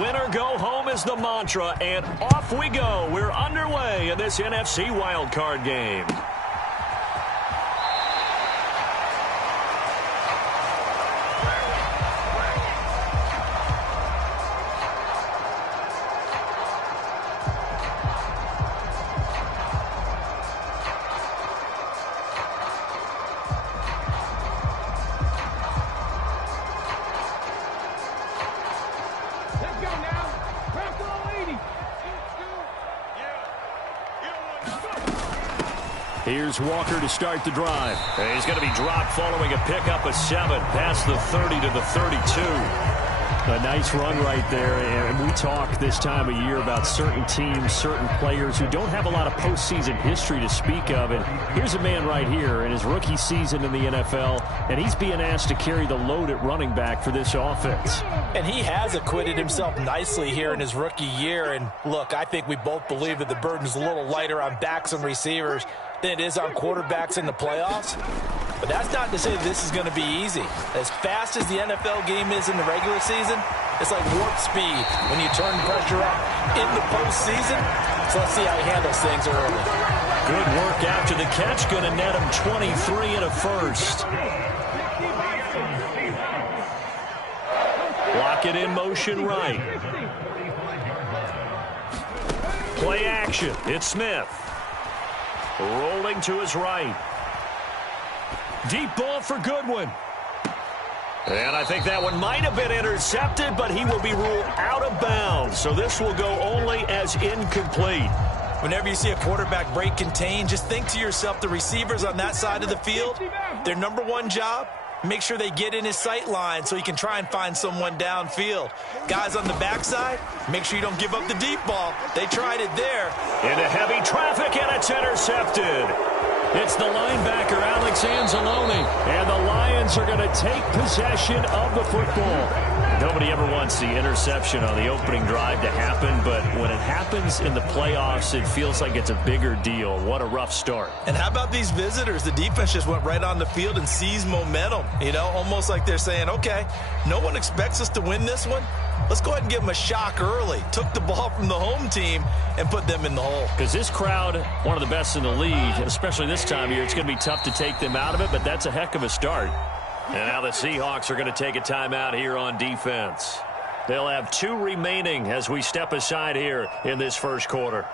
Win or go home is the mantra, and off we go. We're underway in this NFC wildcard game. Here's Walker to start the drive. He's going to be dropped following a pickup of 7 past the 30 to the 32. A nice run right there, and we talk this time of year about certain teams, certain players who don't have a lot of postseason history to speak of, and here's a man right here in his rookie season in the NFL, and he's being asked to carry the load at running back for this offense. And he has acquitted himself nicely here in his rookie year, and look, I think we both believe that the burden's a little lighter on backs and receivers than it is on quarterbacks in the playoffs. But that's not to say that this is going to be easy. As fast as the NFL game is in the regular season, it's like warp speed when you turn pressure up in the postseason. So let's see how he handles things early. Good work after the catch. Going to net him 23 and a first. Block it in motion right. Play action. It's Smith. Rolling to his right. Deep ball for Goodwin. And I think that one might have been intercepted, but he will be ruled out of bounds. So this will go only as incomplete. Whenever you see a quarterback break contain, just think to yourself, the receivers on that side of the field, their number one job, make sure they get in his sight line so he can try and find someone downfield. Guys on the backside, make sure you don't give up the deep ball. They tried it there. Into heavy traffic, and it's intercepted. It's the linebacker, Alex Anzalone, and the Lions are going to take possession of the football. Nobody ever wants the interception on the opening drive to happen, but when it happens in the playoffs, it feels like it's a bigger deal. What a rough start. And how about these visitors? The defense just went right on the field and seized momentum, almost like they're saying, okay, no one expects us to win this one. Let's go ahead and give them a shock early. Took the ball from the home team and put them in the hole. Because this crowd, one of the best in the league, especially this time of year, it's going to be tough to take them out of it, but that's a heck of a start. And now the Seahawks are going to take a timeout here on defense. They'll have 2 remaining as we step aside here in this first quarter.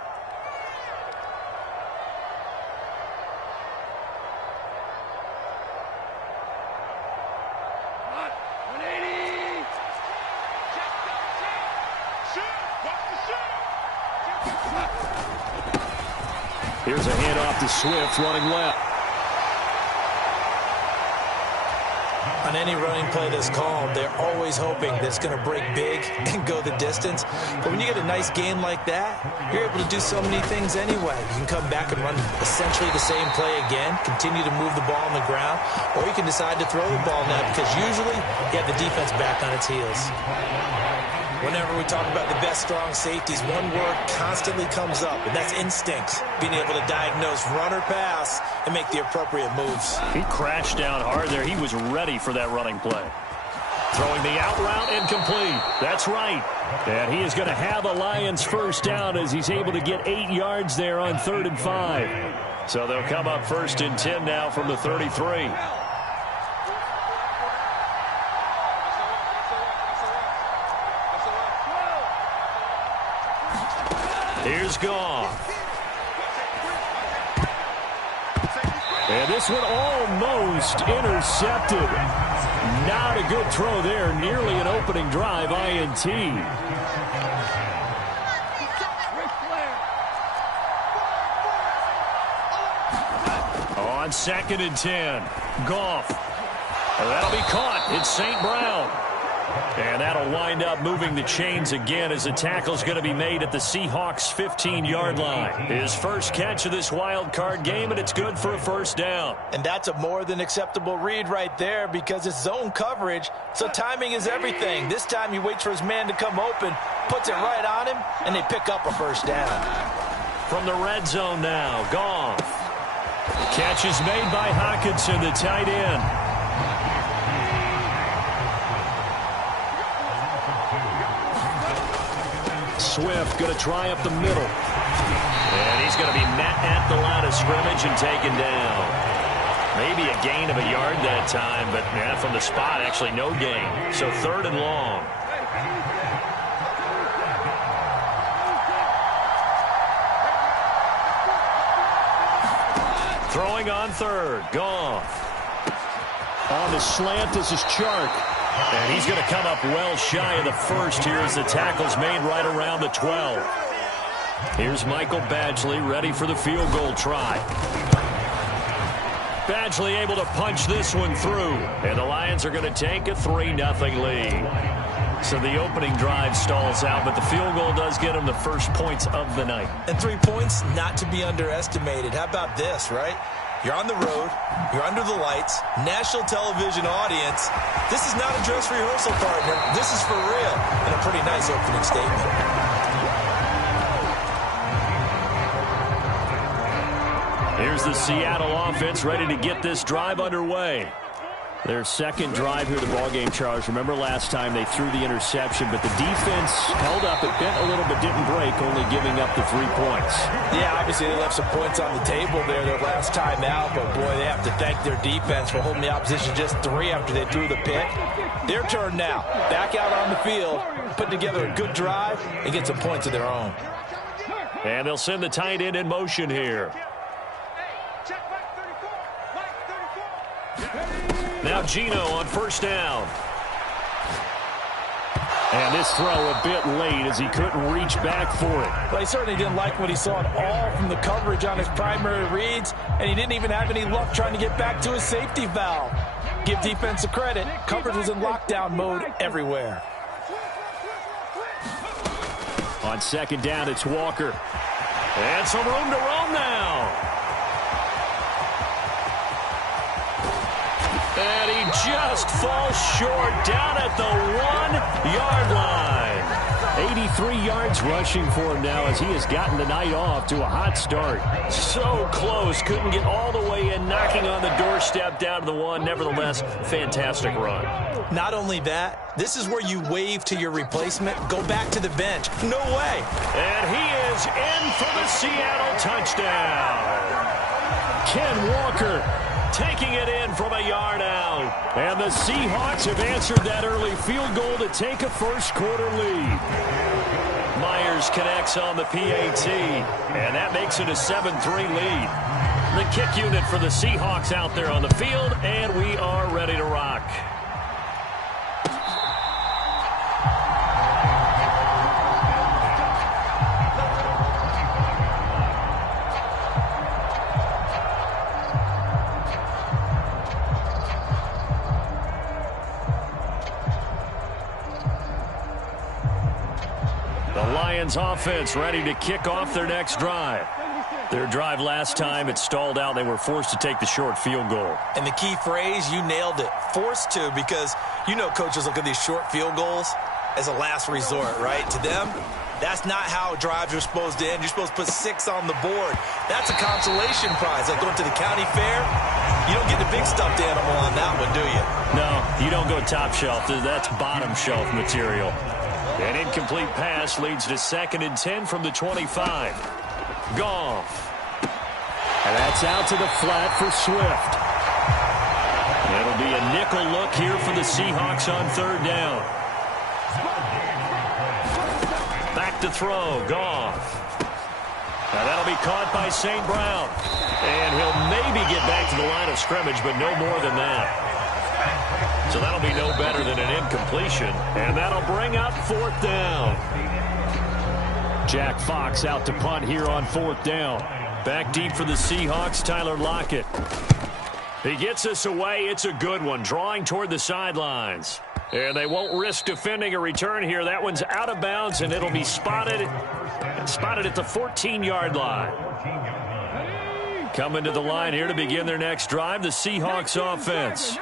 Here's a handoff to Swift running left. On any running play that's called, they're always hoping that it's going to break big and go the distance. But when you get a nice game like that, you're able to do so many things anyway. You can come back and run essentially the same play again, continue to move the ball on the ground, or you can decide to throw the ball now because usually you have the defense back on its heels. Whenever we talk about the best strong safeties, one word constantly comes up, and that's instinct. Being able to diagnose run or pass and make the appropriate moves. He crashed down hard there. He was ready for that running play. Throwing the out route incomplete. That's right. And he is going to have a Lions first down as he's able to get 8 yards there on 3rd and 5. So they'll come up 1st and 10 now from the 33. Here's Goff. And this one almost intercepted. Not a good throw there. Nearly an opening drive INT. On 2nd and 10. Goff. That'll be caught. It's St. Brown. And that'll wind up moving the chains again as the tackle's going to be made at the Seahawks' 15-yard line. His first catch of this wild card game, and it's good for a first down. And that's a more than acceptable read right there because it's zone coverage, so timing is everything. This time he waits for his man to come open, puts it right on him, and they pick up a first down. From the red zone now, Goff. Catch is made by Hockenson, the tight end. Swift going to try up the middle. And he's going to be met at the line of scrimmage and taken down. Maybe a gain of a yard that time, but from the spot, actually no gain. So 3rd and long. Throwing on 3rd. Goff. On the slant, this is Chark. And he's going to come up well shy of the first here as the tackle's made right around the 12. Here's Michael Badgley ready for the field goal try. Badgley able to punch this one through. And the Lions are going to take a 3-0 lead. So the opening drive stalls out, but the field goal does get them the first points of the night. And 3 points not to be underestimated. How about this, right? You're on the road. You're under the lights. National television audience. This is not a dress rehearsal, partner. This is for real. And a pretty nice opening statement. Here's the Seattle offense ready to get this drive underway. Their second drive here of the ballgame, Charles. Remember last time they threw the interception, but the defense held up. It bent a little but didn't break, only giving up the 3 points. Yeah, obviously they left some points on the table there their last time out, but boy, they have to thank their defense for holding the opposition just 3 after they threw the pick. Their turn now. Back out on the field, put together a good drive, and get some points of their own. And they'll send the tight end in motion here. Now Gino on 1st down. And this throw a bit late as he couldn't reach back for it. But he certainly didn't like what he saw at all from the coverage on his primary reads, and he didn't even have any luck trying to get back to his safety valve. Give defense a credit. Coverage was in lockdown mode everywhere. On 2nd down, it's Walker. And some room to roam now. And he just falls short down at the 1-yard line. 83 yards rushing for him now as he has gotten the night off to a hot start. So close. Couldn't get all the way in, knocking on the doorstep down to the 1. Nevertheless, fantastic run. Not only that, this is where you wave to your replacement. Go back to the bench. No way. And he is in for the Seattle touchdown. Ken Walker taking it in from a yard out. And the Seahawks have answered that early field goal to take a first-quarter lead. Myers connects on the PAT, and that makes it a 7-3 lead. The kick unit for the Seahawks out there on the field, and we are ready to rock. Offense ready to kick off their next drive. Their drive last time, it stalled out. They were forced to take the short field goal. And the key phrase, you nailed it. Forced to, because you know coaches look at these short field goals as a last resort, right? To them, that's not how drives are supposed to end. You're supposed to put 6 on the board. That's a consolation prize. Like going to the county fair, you don't get the big stuffed animal on that one, do you? No, you don't go top shelf. That's bottom shelf material. An incomplete pass leads to 2nd and 10 from the 25. Goff. And that's out to the flat for Swift. It'll be a nickel look here for the Seahawks on 3rd down. Back to throw. Goff. Now that'll be caught by St. Brown. And he'll maybe get back to the line of scrimmage, but no more than that. So that'll be no better than an incompletion. And that'll bring up 4th down. Jack Fox out to punt here on 4th down. Back deep for the Seahawks, Tyler Lockett. He gets us away. It's a good one, drawing toward the sidelines. And they won't risk defending a return here. That one's out of bounds, and it'll be spotted at the 14-yard line. Coming to the line here to begin their next drive, the Seahawks offense.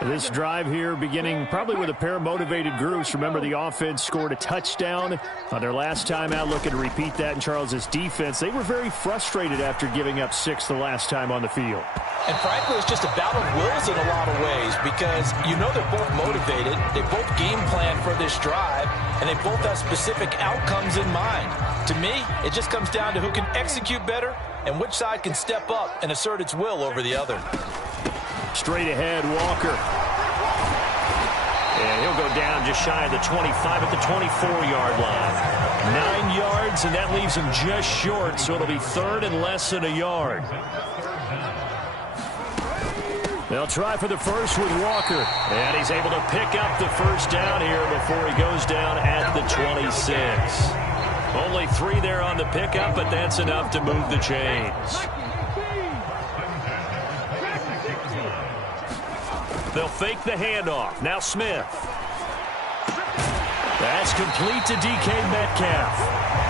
This drive here beginning probably with a pair of motivated groups. Remember, the offense scored a touchdown on their last time out, looking to repeat that in Charles's defense. They were very frustrated after giving up 6 the last time on the field. And frankly, it's just a battle of wills in a lot of ways because you know they're both motivated. They both game plan for this drive. and they both have specific outcomes in mind. To me, it just comes down to who can execute better and which side can step up and assert its will over the other. Straight ahead, Walker. And he'll go down just shy of the 25 at the 24-yard line. 9 yards, and that leaves him just short, so it'll be third and less than a yard. They'll try for the first with Walker. And he's able to pick up the first down here before he goes down at the 26. Only 3 there on the pickup, but that's enough to move the chains. They'll fake the handoff. Now Smith. That's complete to DK Metcalf.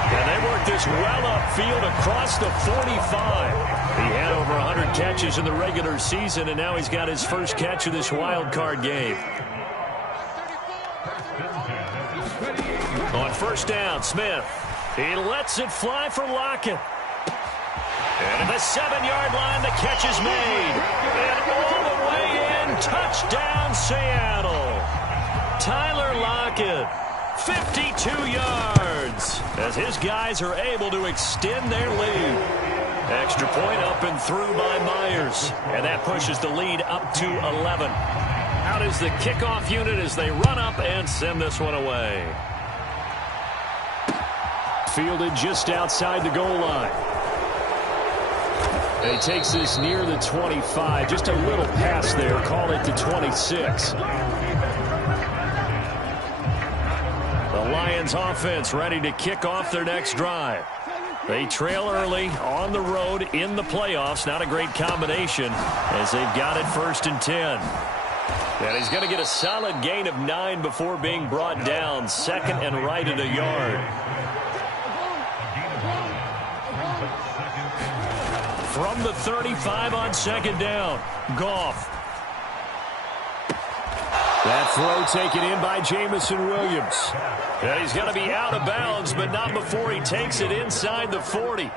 And they work this well upfield across the 45. He had over 100 catches in the regular season, and now he's got his first catch of this wild card game. On first down, Smith. He lets it fly for Lockett. And at the 7-yard line, the catch is made. And all the way in, touchdown Seattle. Tyler Lockett, 52 yards, as his guys are able to extend their lead. Extra point up and through by Myers. And that pushes the lead up to 11. Out is the kickoff unit as they run up and send this one away. Fielded just outside the goal line. And he takes this near the 25. Just a little pass there. Call it the 26. The Lions offense ready to kick off their next drive. They trail early on the road in the playoffs. Not a great combination as they've got it 1st and 10. And he's going to get a solid gain of 9 before being brought down. 2nd and right at a yard. From the 35 on 2nd down, Goff. That throw taken in by Jamison Williams. And he's going to be out of bounds, but not before he takes it inside the 40.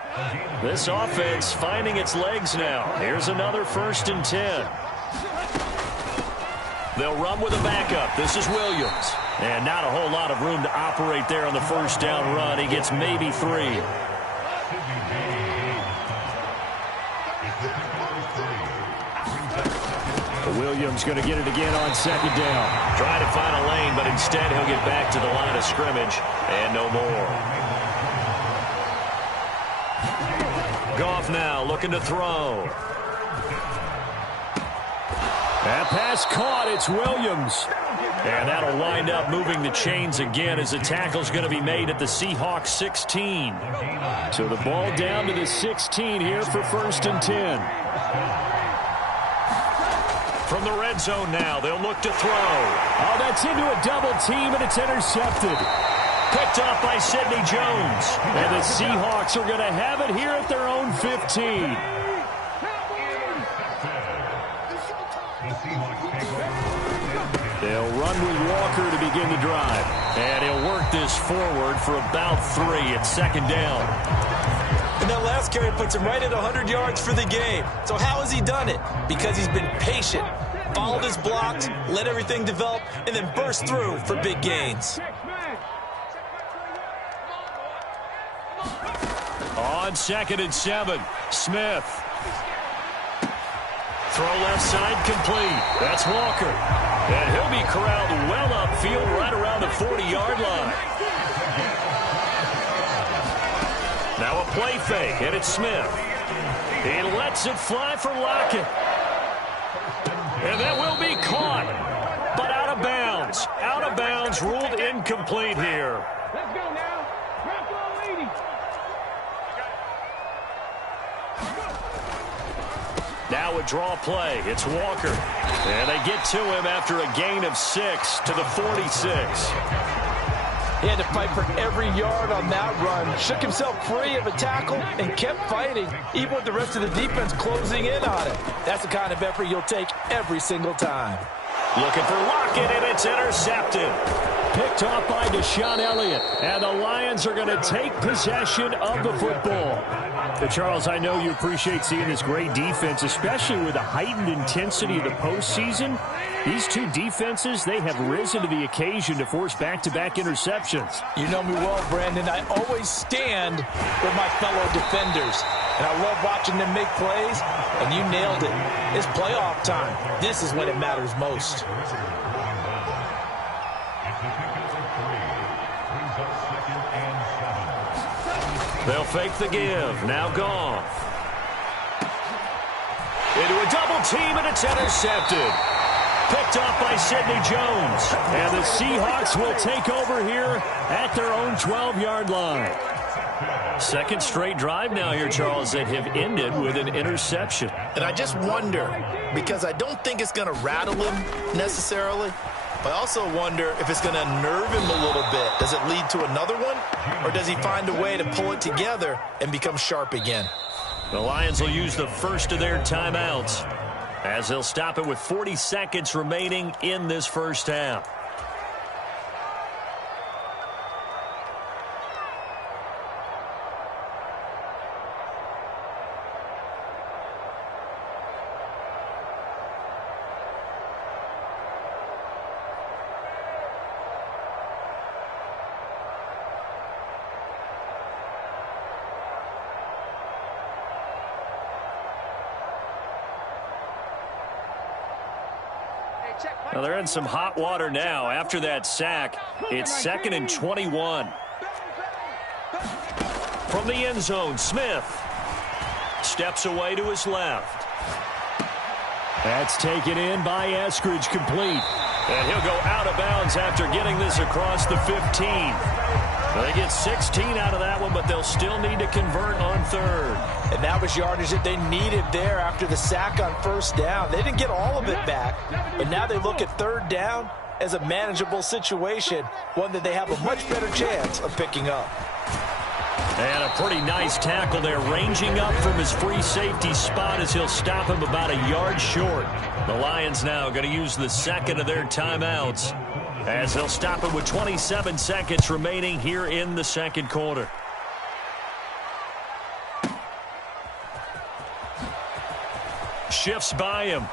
This offense finding its legs now. Here's another 1st and 10. They'll run with a backup. This is Williams. And not a whole lot of room to operate there on the first down run. He gets maybe 3. Williams going to get it again on 2nd down. Trying to find a lane, but instead he'll get back to the line of scrimmage and no more. Goff now looking to throw. That pass caught. It's Williams. And that'll wind up moving the chains again as the tackle's going to be made at the Seahawks 16. So the ball down to the 16 here for 1st and 10. From the red zone now, they'll look to throw. Oh, that's into a double team, and it's intercepted. Picked off by Sidney Jones. And the Seahawks are going to have it here at their own 15. They'll run with Walker to begin the drive. And he'll work this forward for about 3 at 2nd down. And that last carry puts him right at 100 yards for the game. So how has he done it? Because he's been patient, followed his blocks, let everything develop, and then burst through for big gains. On 2nd and 7, Smith. Throw left side complete. That's Walker. And he'll be corralled well upfield right around the 40-yard line. Now a play fake, and it's Smith. He lets it fly for Lockett. And that will be caught, but out of bounds. Out of bounds, ruled incomplete here. Let's go now. Drop ball 80. Now a draw play. It's Walker. And they get to him after a gain of 6 to the 46. He had to fight for every yard on that run. Shook himself free of a tackle and kept fighting, even with the rest of the defense closing in on it. That's the kind of effort you'll take every single time. Looking for Lockett, and it's intercepted. picked off by Deshaun Elliott. And the Lions are going to take possession of the football. Charles, I know you appreciate seeing this great defense, especially with the heightened intensity of the postseason. These two defenses, they have risen to the occasion to force back-to-back interceptions. You know me well, Brandon. I always stand with my fellow defenders. And I love watching them make plays, and you nailed it. It's playoff time. This is when it matters most. They'll fake the give. Now Goff. Into a double team, and it's intercepted. Picked off by Sidney Jones. And the Seahawks will take over here at their own 12-yard line. Second straight drive now here, Charles, that have ended with an interception. And I just wonder, because I don't think it's going to rattle him necessarily, but I also wonder if it's going to unnerve him a little bit. Does it lead to another one, or does he find a way to pull it together and become sharp again? The Lions will use the first of their timeouts as they'll stop it with 40 seconds remaining in this first half. Now they're in some hot water now. After that sack, it's 2nd and 21. From the end zone, Smith steps away to his left. That's taken in by Eskridge, complete. And he'll go out of bounds after getting this across the 15. They get 16 out of that one, but they'll still need to convert on third. And that was yardage that they needed there after the sack on first down. They didn't get all of it back, but now they look at third down as a manageable situation, one that they have a much better chance of picking up. And a pretty nice tackle there, ranging up from his free safety spot as he'll stop him about a yard short. The Lions now going to use the second of their timeouts as they'll stop him with 27 seconds remaining here in the second quarter. Shifts by him.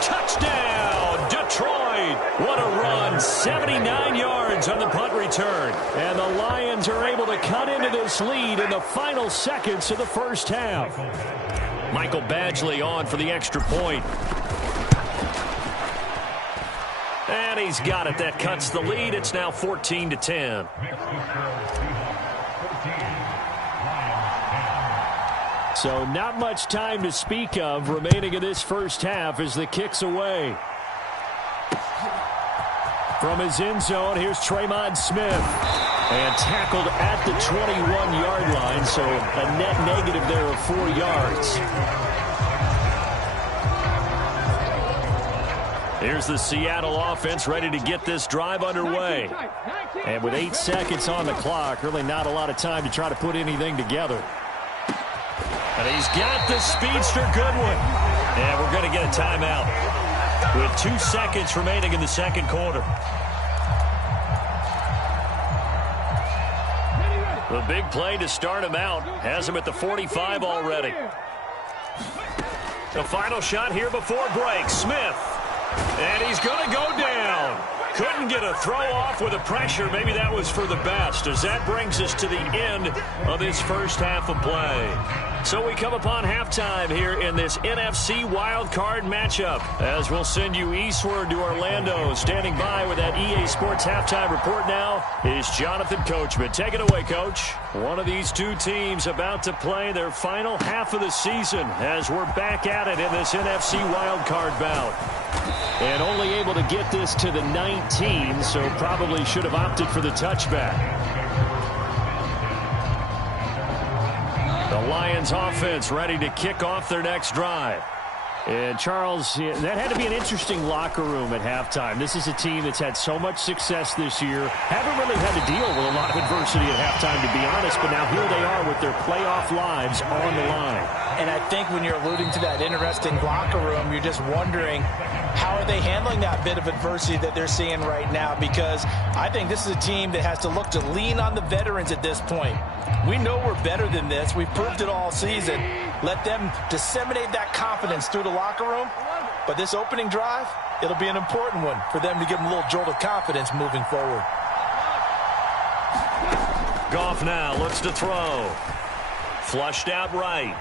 Touchdown, Detroit. What a run. 79 yards on the punt return. And the Lions are able to cut into this lead in the final seconds of the first half. Michael Badgley on for the extra point. And he's got it. That cuts the lead. It's now 14-10. So not much time to speak of remaining in this first half as the kick's away. From his end zone, here's Tremon Smith. And tackled at the 21-yard line, so a net negative there of 4 yards. Here's the Seattle offense ready to get this drive underway. And with 8 seconds on the clock, really not a lot of time to try to put anything together. And he's got the speedster Goodwin. And we're going to get a timeout with 2 seconds remaining in the second quarter. The big play to start him out has him at the 45 already. The final shot here before break. Smith. And he's going to go down. Couldn't get a throw off with the pressure. Maybe that was for the best, as that brings us to the end of this first half of play. So we come upon halftime here in this NFC wildcard matchup, as we'll send you eastward to Orlando. Standing by with that EA Sports halftime report now is Jonathan Coachman. Take it away, Coach. One of these two teams about to play their final half of the season as we're back at it in this NFC wildcard bout. And only able to get this to the 19, so probably should have opted for the touchback. The Lions offense ready to kick off their next drive. And, Charles, that had to be an interesting locker room at halftime. This is a team that's had so much success this year. Haven't really had to deal with a lot of adversity at halftime, to be honest. But now here they are with their playoff lives on the line. And I think when you're alluding to that interesting locker room, you're just wondering how are they handling that bit of adversity that they're seeing right now, because I think this is a team that has to look to lean on the veterans at this point. We know we're better than this. We've proved it all season. Let them disseminate that confidence through the locker room. But this opening drive, it'll be an important one for them to give them a little jolt of confidence moving forward. Goff now looks to throw. Flushed out right.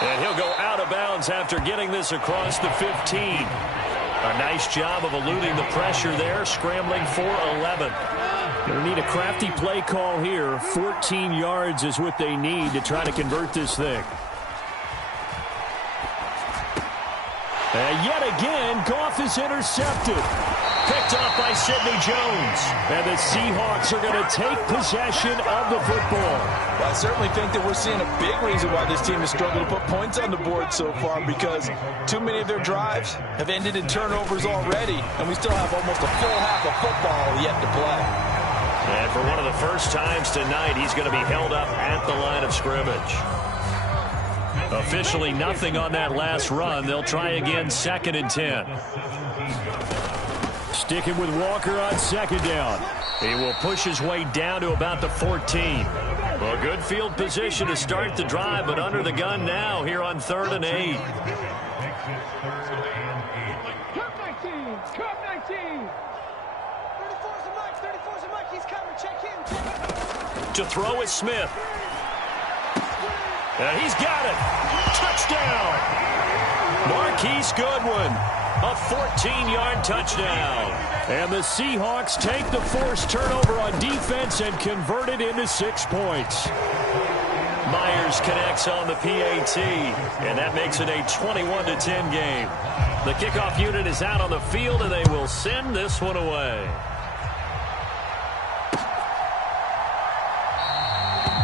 And he'll go out of bounds after getting this across the 15. A nice job of eluding the pressure there, scrambling for 11. Going to need a crafty play call here. 14 yards is what they need to try to convert this thing. And yet again, Goff is intercepted. Picked off by Sidney Jones. And the Seahawks are going to take possession of the football. Well, I certainly think that we're seeing a big reason why this team has struggled to put points on the board so far, because too many of their drives have ended in turnovers already, and we still have almost a full half of football yet to play. And for one of the first times tonight, he's going to be held up at the line of scrimmage. Officially nothing on that last run. They'll try again 2nd and 10. Sticking with Walker on 2nd down. He will push his way down to about the 14. Well, good field position to start the drive, but under the gun now here on 3rd and 8. Cup 19. Cup 19. 34's a Mike. 34's a Mike. He's coming. Check him. To throw is Smith. And he's got it. Touchdown. Marquise Goodwin. A 14-yard touchdown. And the Seahawks take the forced turnover on defense and convert it into 6 points. Myers connects on the PAT, and that makes it a 21-10 game. The kickoff unit is out on the field, and they will send this one away.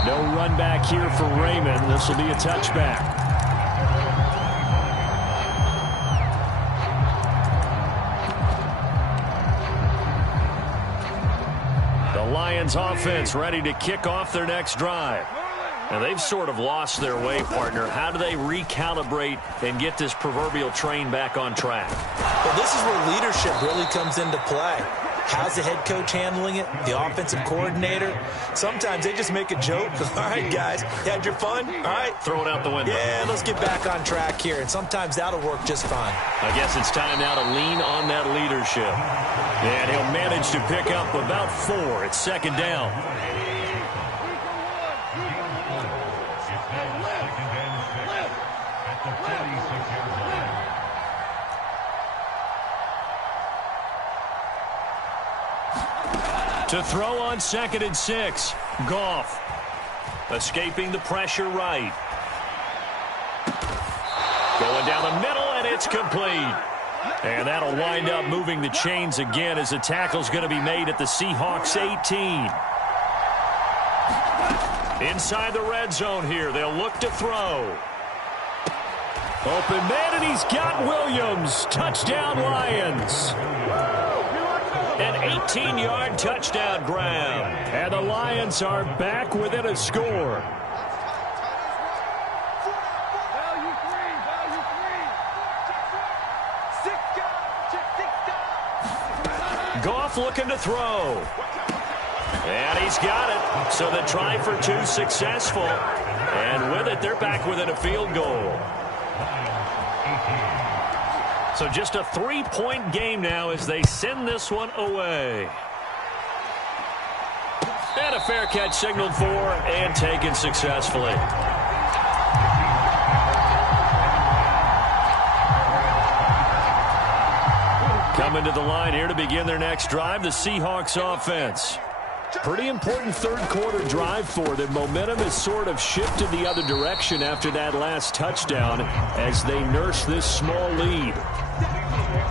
No run back here for Raymond. This will be a touchback. Lions offense ready to kick off their next drive. And they've sort of lost their way, partner. How do they recalibrate and get this proverbial train back on track? Well, this is where leadership really comes into play. How's the head coach handling it? The offensive coordinator? Sometimes they just make a joke. All right, guys, you had your fun? All right. Throw it out the window. Yeah, let's get back on track here. And sometimes that'll work just fine. I guess it's time now to lean on that leadership. And he'll manage to pick up about 4. It's 2nd down. To throw on 2nd and 6. Goff. Escaping the pressure right. Going down the middle, and it's complete. And that'll wind up moving the chains again as the tackle's going to be made at the Seahawks 18. Inside the red zone here. They'll look to throw. Open man, and he's got Williams. Touchdown, Lions. An 18-yard touchdown grab. And the Lions are back within a score. Goff looking to throw. And he's got it. So the try for 2 successful. And with it, they're back within a field goal. So just a 3-point game now as they send this one away. And a fair catch signaled for and taken successfully. Coming to the line here to begin their next drive, the Seahawks offense. Pretty important third-quarter drive for them. Momentum has sort of shifted the other direction after that last touchdown as they nurse this small lead.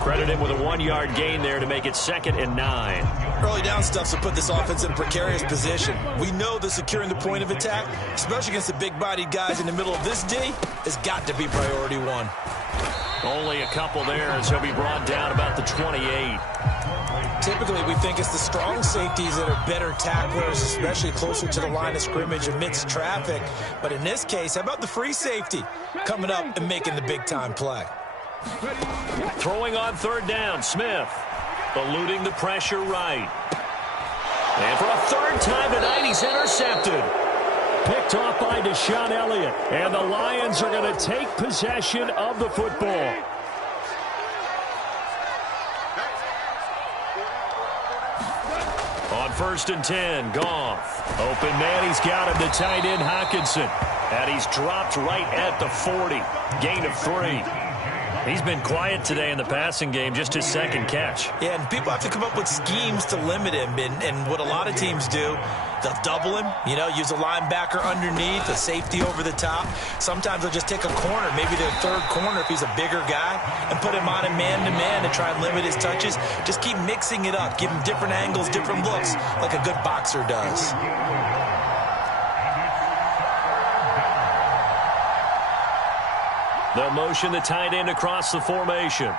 Credit him with a 1-yard gain there to make it 2nd and 9. Early down stuff to put this offense in a precarious position. We know that securing the point of attack, especially against the big-bodied guys in the middle of this D, has got to be priority 1. Only a couple there as he'll be brought down about the 28. Typically, we think it's the strong safeties that are better tacklers, especially closer to the line of scrimmage amidst traffic. But in this case, how about the free safety coming up and making the big-time play? Throwing on 3rd down, Smith. Eluding the pressure right. And for a 3rd time tonight, he's intercepted. Picked off by Deshaun Elliott. And the Lions are going to take possession of the football. On 1st and 10, Goff. Open man, he's got him, the tight end Hockenson. And he's dropped right at the 40. Gain of 3. He's been quiet today in the passing game, just his 2nd catch. Yeah, and people have to come up with schemes to limit him. And what a lot of teams do, they'll double him, use a linebacker underneath, a safety over the top. Sometimes they'll just take a corner, maybe their 3rd corner if he's a bigger guy, and put him on a man-to-man to try and limit his touches. Just keep mixing it up, give him different angles, different looks, like a good boxer does. They'll motion the tight end across the formation.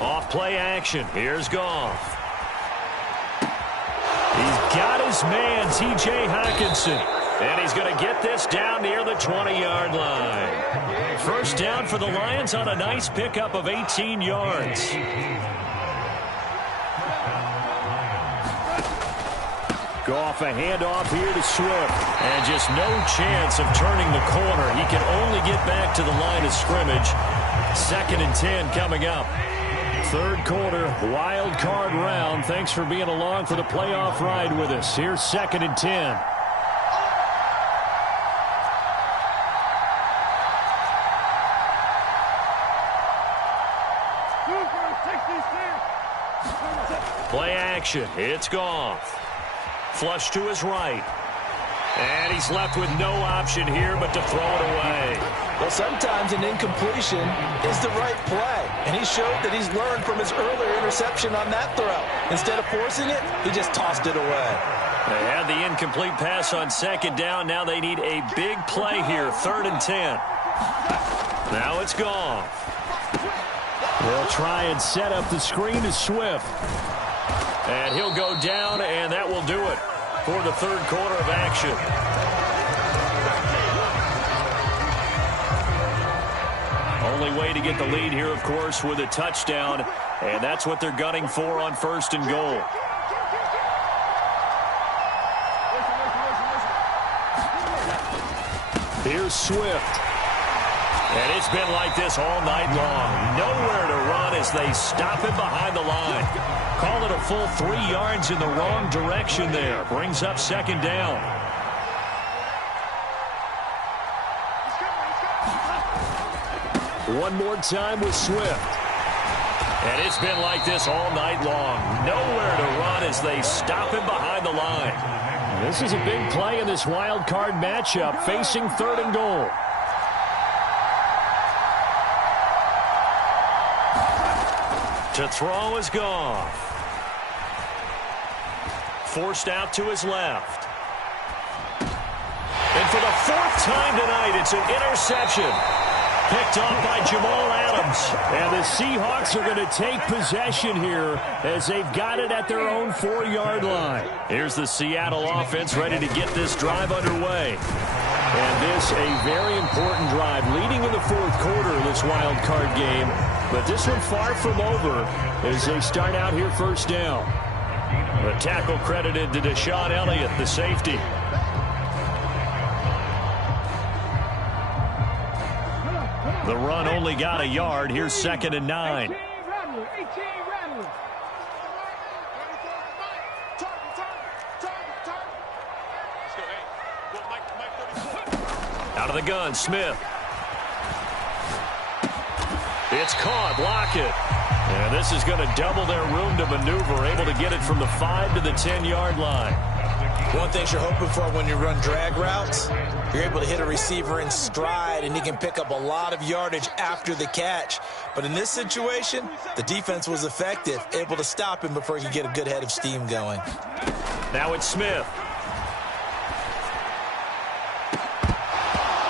Off play action. Here's Goff. He's got his man, T.J. Hockenson. And he's going to get this down near the 20-yard line. 1st down for the Lions on a nice pickup of 18 yards. Goff, a handoff here to Swift. And just no chance of turning the corner. He can only get back to the line of scrimmage. 2nd and 10 coming up. 3rd quarter, wild card round. Thanks for being along for the playoff ride with us. Here's 2nd and 10. Play action. It's Goff. Flush to his right. And he's left with no option here but to throw it away. Well, sometimes an incompletion is the right play. And he showed that he's learned from his earlier interception on that throw. Instead of forcing it, he just tossed it away. They had the incomplete pass on 2nd down. Now they need a big play here. 3rd and 10. Now it's Goff. They'll try and set up the screen to Swift. And he'll go down, and that will do it for the 3rd quarter of action. Only way to get the lead here, of course, with a touchdown, and that's what they're gunning for on 1st and goal. Here's Swift. And it's been like this all night long. Nowhere to run as they stop him behind the line. Call it a full 3 yards in the wrong direction there. Brings up 2nd down. One more time with Swift. And it's been like this all night long. Nowhere to run as they stop him behind the line. This is a big play in this wild card matchup, facing 3rd and goal. To throw is Goff. Forced out to his left. And for the 4th time tonight, it's an interception. Picked off by Jamal Adams. And the Seahawks are going to take possession here as they've got it at their own 4-yard line. Here's the Seattle offense ready to get this drive underway. And this a very important drive leading in the 4th quarter of this wild card game. But this one far from over as they start out here 1st down. The tackle credited to Deshaun Elliott, the safety. The run only got a yard. Here's 2nd and 9. Out of the gun, Smith. It's caught. Lockett. And this is going to double their room to maneuver. Able to get it from the 5 to the 10-yard line. One thing you're hoping for when you run drag routes, you're able to hit a receiver in stride, and he can pick up a lot of yardage after the catch. But in this situation, the defense was effective, able to stop him before he could get a good head of steam going. Now it's Smith.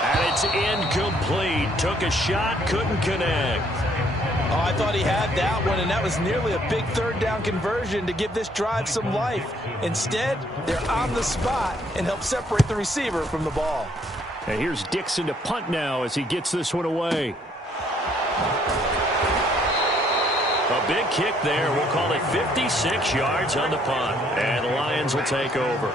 And it's incomplete. Took a shot, couldn't connect. Oh, I thought he had that one, and that was nearly a big third down conversion to give this drive some life. Instead, they're on the spot and help separate the receiver from the ball. And here's Dixon to punt now as he gets this one away. A big kick there. We'll call it 56 yards on the punt. And the Lions will take over.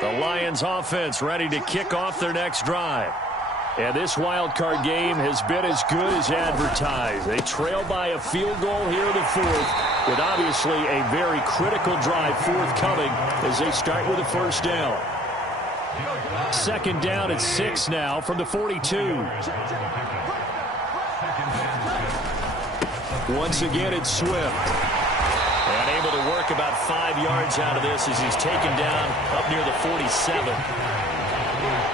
The Lions offense ready to kick off their next drive. And this wild card game has been as good as advertised. They trail by a field goal here in the fourth, with obviously a very critical drive forthcoming as they start with a first down. Second down at 6 now from the 42. Once again, it's Swift. And able to work about 5 yards out of this as he's taken down up near the 47.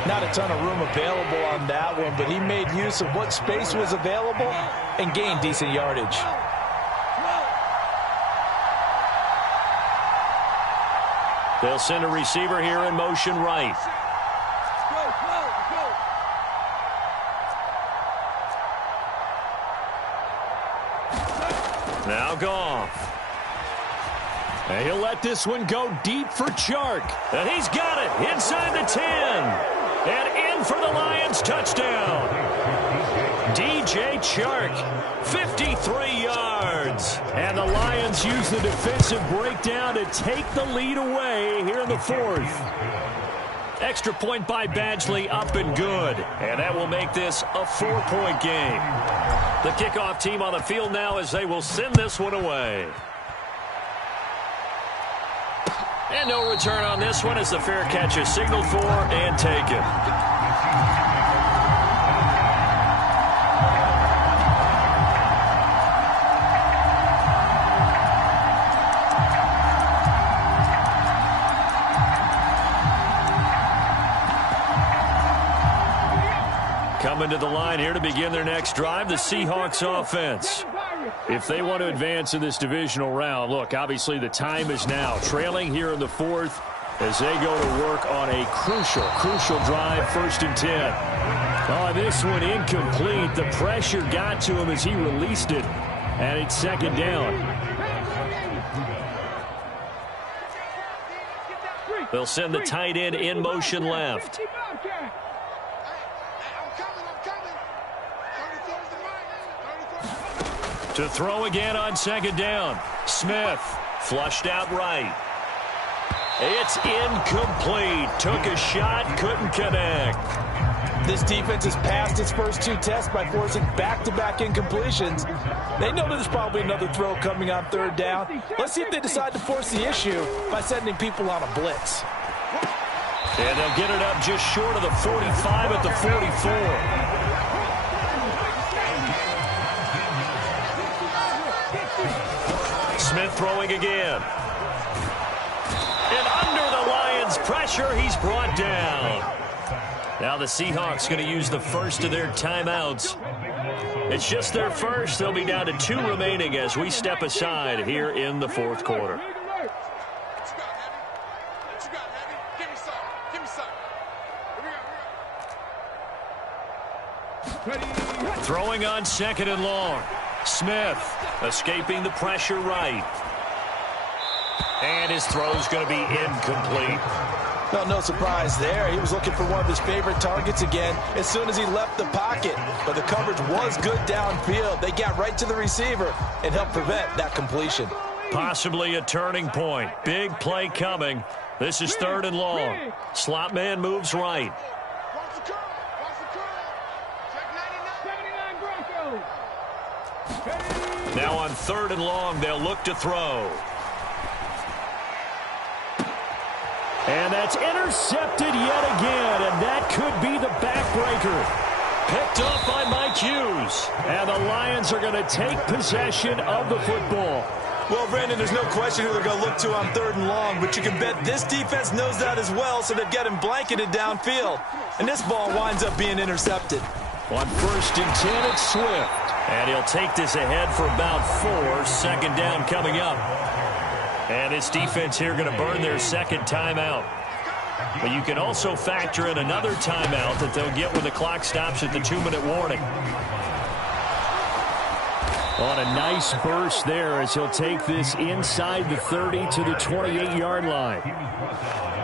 Not a ton of room available on that one, but he made use of what space was available and gained decent yardage. They'll send a receiver here in motion right. Now Goff. And he'll let this one go deep for Chark. And he's got it inside the 10. And in for the Lions touchdown. DJ Chark, 53 yards. And the Lions use the defensive breakdown to take the lead away here in the fourth. Extra point by Badgley, up and good. And that will make this a 4-point game. The kickoff team on the field now as they will send this one away. And no return on this one as the fair catch is signaled for and taken. Coming to the line here to begin their next drive, the Seahawks offense. If they want to advance in this divisional round, look, obviously the time is now. Trailing here in the fourth as they go to work on a crucial drive, 1st and 10. Oh, this one incomplete. The pressure got to him as he released it, and it's 2nd down. They'll send the tight end in motion left. To throw again on 2nd down. Smith flushed out right. It's incomplete. Took a shot, couldn't connect. This defense has passed its first 2 tests by forcing back-to-back incompletions. They know there's probably another throw coming on 3rd down. Let's see if they decide to force the issue by sending people on a blitz. And they'll get it up just short of the 45 at the 44. Smith throwing again. And under the Lions' pressure, he's brought down. Now the Seahawks going to use the first of their timeouts. It's just their first. They'll be down to 2 remaining as we step aside here in the 4th quarter. Throwing on 2nd and long. Smith escaping the pressure right. And his throw's going to be incomplete. Well, no surprise there. He was looking for one of his favorite targets again as soon as he left the pocket. But the coverage was good downfield. They got right to the receiver and helped prevent that completion. Possibly a turning point. Big play coming. This is 3rd and long. Slot man moves right. Now on 3rd and long, they'll look to throw. And that's intercepted yet again, and that could be the backbreaker. Picked off by Mike Hughes. And the Lions are going to take possession of the football. Well, Brandon, there's no question who they're going to look to on 3rd and long, but you can bet this defense knows that as well, so they've got him blanketed downfield. And this ball winds up being intercepted. On 1st and 10, it's Swift. And he'll take this ahead for about 4. Second down coming up. And this defense here going to burn their second timeout. But you can also factor in another timeout that they'll get when the clock stops at the 2-minute warning. On a nice burst there as he'll take this inside the 30 to the 28-yard line.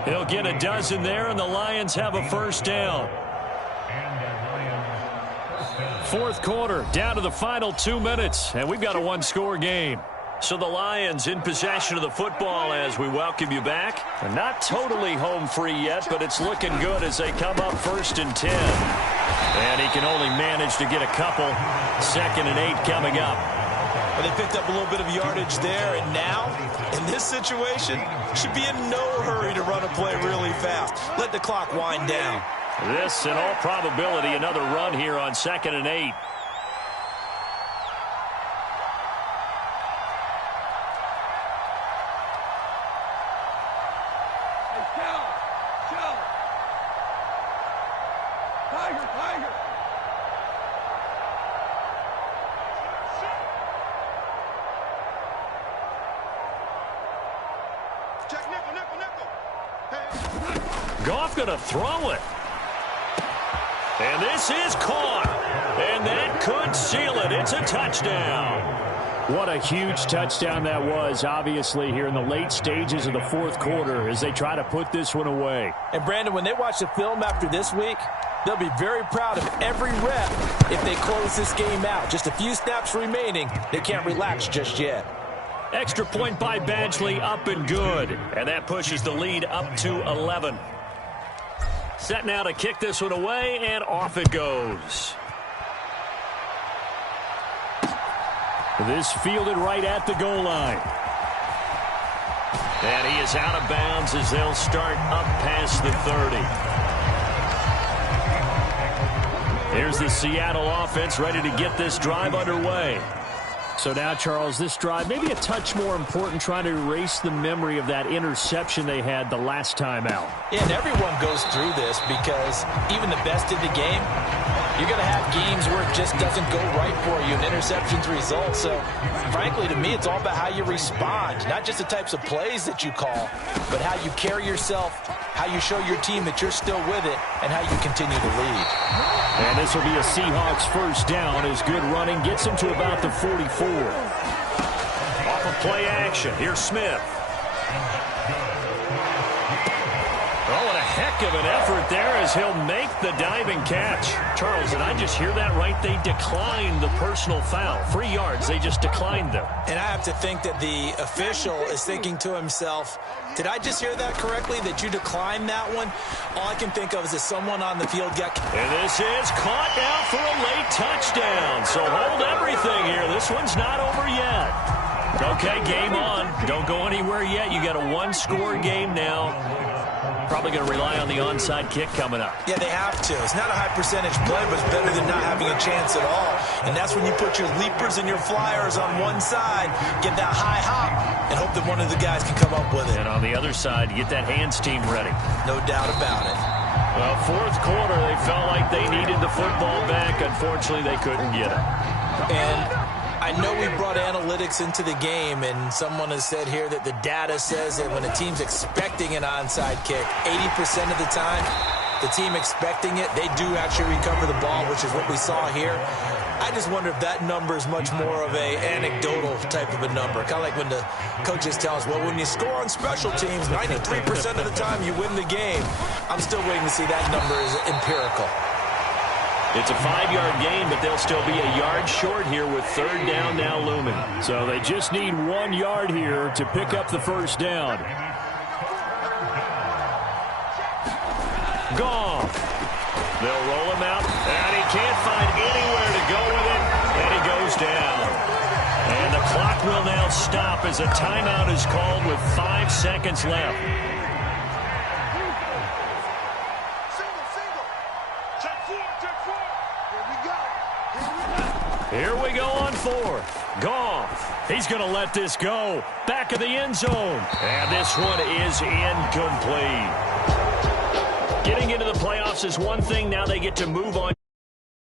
He'll get a dozen there, and the Lions have a first down. 4th quarter, down to the final 2 minutes, and we've got a one-score game. So the Lions in possession of the football as we welcome you back. They're not totally home free yet, but it's looking good as they come up 1st and 10. And he can only manage to get a couple. 2nd and 8 coming up. Well, they picked up a little bit of yardage there, and now, in this situation, should be in no hurry to run a play really fast. Let the clock wind down. This, in all probability, another run here on 2nd and 8. Goff going to throw it. And this is caught. And that could seal it. It's a touchdown. What a huge touchdown that was, obviously, here in the late stages of the 4th quarter as they try to put this one away. And, Brandon, when they watch the film after this week, they'll be very proud of every rep if they close this game out. Just a few snaps remaining. They can't relax just yet. Extra point by Badgley, up and good. And that pushes the lead up to 11. Set now to kick this one away, and off it goes. This fielded right at the goal line. And he is out of bounds as they'll start up past the 30. Here's the Seattle offense ready to get this drive underway. So now, Charles, this drive maybe a touch more important, trying to erase the memory of that interception they had the last time out. Yeah, and everyone goes through this because even the best in the game, you're going to have games where it just doesn't go right for you and interceptions result. So, frankly, to me, it's all about how you respond, not just the types of plays that you call, but how you carry yourself, how you show your team that you're still with it, and how you continue to lead. And this will be a Seahawks first down as good running gets them to about the 44. Off of play action, here's Smith. Oh, what a heck of an effort there as he'll make the diving catch. Charles, did I just hear that right? They declined the personal foul. 3 yards, they just declined them. And I have to think that the official is thinking to himself, did I just hear that correctly, that you declined that one? All I can think of is that someone on the field got... And this is caught now for a late touchdown. So hold everything here. This one's not over yet. Okay, game on. Don't go anywhere yet. You got a one-score game now. Probably going to rely on the onside kick coming up. Yeah, they have to. It's not a high percentage play, but it's better than not having a chance at all. And that's when you put your leapers and your flyers on one side, get that high hop, and hope that one of the guys can come up with it. And on the other side, get that hands team ready. No doubt about it. Well, 4th quarter, they felt like they needed the football back. Unfortunately, they couldn't get it. And I know we brought analytics into the game, and someone has said here that the data says that when a team's expecting an onside kick, 80% of the time, the team expecting it, they do actually recover the ball, which is what we saw here. I just wonder if that number is much more of a anecdotal type of a number. Kind of like when the coaches tell us, well, when you score on special teams, 93% of the time you win the game. I'm still waiting to see that number is empirical. It's a 5-yard gain, but they'll still be a yard short here with 3rd down now looming. So they just need 1 yard here to pick up the first down. Goff. They'll roll him out, and he can't find anywhere to go with it, and he goes down. And the clock will now stop as a timeout is called with 5 seconds left. Here we go on fourth. Goff. He's going to let this go. Back of the end zone. And this one is incomplete. Getting into the playoffs is one thing. Now they get to move on.